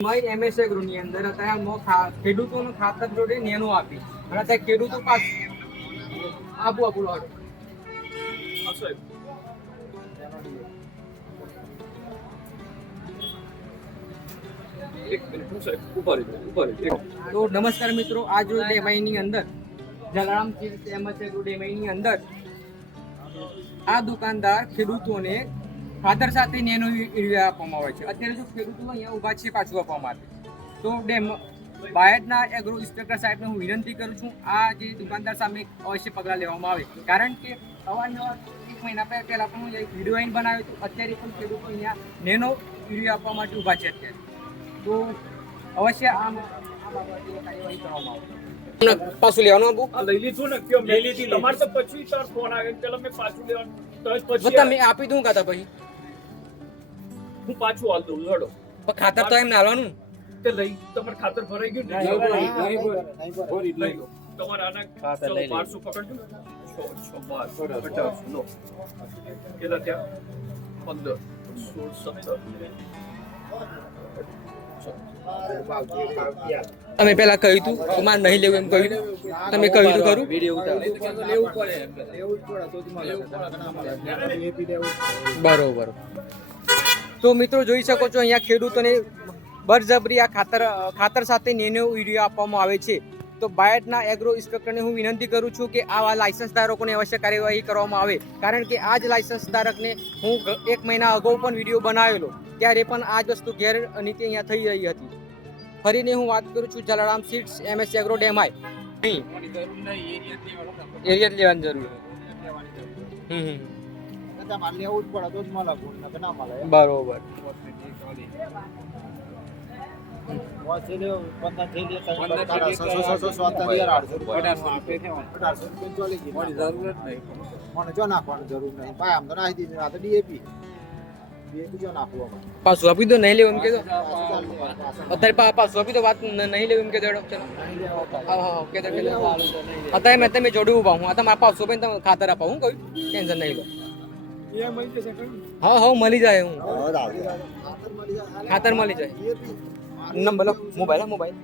MS એગ્રોની અંદર અત્યારે ખેડૂતોનું ખાતર જોડે નેનું આપી અને અત્યારે ખેડૂતો પાસ આપું લોટ તો નમસ્કાર મિત્રો, આજ રોજ ડેમાઈની અંદર જલારામ એમએસ એગ્રો ડેમાઈની અંદર આ દુકાનદાર ખેડૂતોને ખાતર સાથે નેનો યુરિયા આપવામાં આવે છે. અત્યારે જો ખેડૂતો અહીંયા ઊભા છે પાછું આપવામાં આવે તો બાયડના એગ્રો ઇન્સ્પેક્ટર સાહેબને હું વિનંતી કરું છું આ જે દુકાનદાર સામે અવશ્ય પગલાં લેવામાં આવે, કારણ કે અવારનવાર 1 મહિના પહેલા પણ હું એક વિડીયો આઈન બનાવ્યો હતો. અત્યારે પણ ખેડૂતો અહીંયા નેનો યુરિયા આપવા માટે ઊભા છે. અત્યારે તો અવશ્ય આ બાબતે કાર્યવાહી કરવામાં આવે. પાછું લેવાનું લઈ લીધું ને કેમ લઈ લીધી તમારે તો પછી તાર ફોન આવે પેલા મેં પાછું લેવાનું તો પછી તમે આપી દઉં કાતા પછી હું પાછું હાલ દઉં લડો પણ ખાતર તો એમ નાલવાનું તે લઈ તમારે ખાતર ભરાઈ ગયું ને લઈ લો તમારે આના ચલો 1200 પકડજો 612 લો કેટલા થયા 15 16 17 તમે પેલા કહ્યું હતું કે મારે નહીં લેવું એમ કહ્યું, તમે કહ્યું હતું ખરું? બરોબર. તો મિત્રો જોઈ શકો છો અહીંયા ખેડૂતોને બળજબરી આ ખાતર સાથે નેનો યુરિયા આપવામાં આવે છે. તો બાયડના એગ્રો ઇન્સ્પેક્ટરને હું વિનંતી કરું છું કે આવા લાયસન્સ ધારકોને અવશ્ય કાર્યવાહી કરવામાં આવે, કારણ કે આ જ લાયસન્સ ધારકને હું 1 મહિના અગાઉ પણ વિડીયો બનાવેલો, ત્યારે પણ આ જ વસ્તુ ગેરનીતિ અહીંયા થઈ રહી હતી. ફરીને હું વાત કરું છું Jalaram seeds MS agro Demai નહીં એરિયા લેવાની જરૂર. બરોબર. પાછું આપી દો, નહીં લેવું એમ કીધું અત્યારે પાછું આપી દો, વાત નહીં લેવું એમ કીધું. અત્યારે મેં તમે જોડું ઉભા હું તમારા પાછું આપીને તમે ખાતર આપો, હું કહ્યું ટેન્શન નહીં લો. હા મળી જાય, હું ખાતર મળી જાય. Number mobile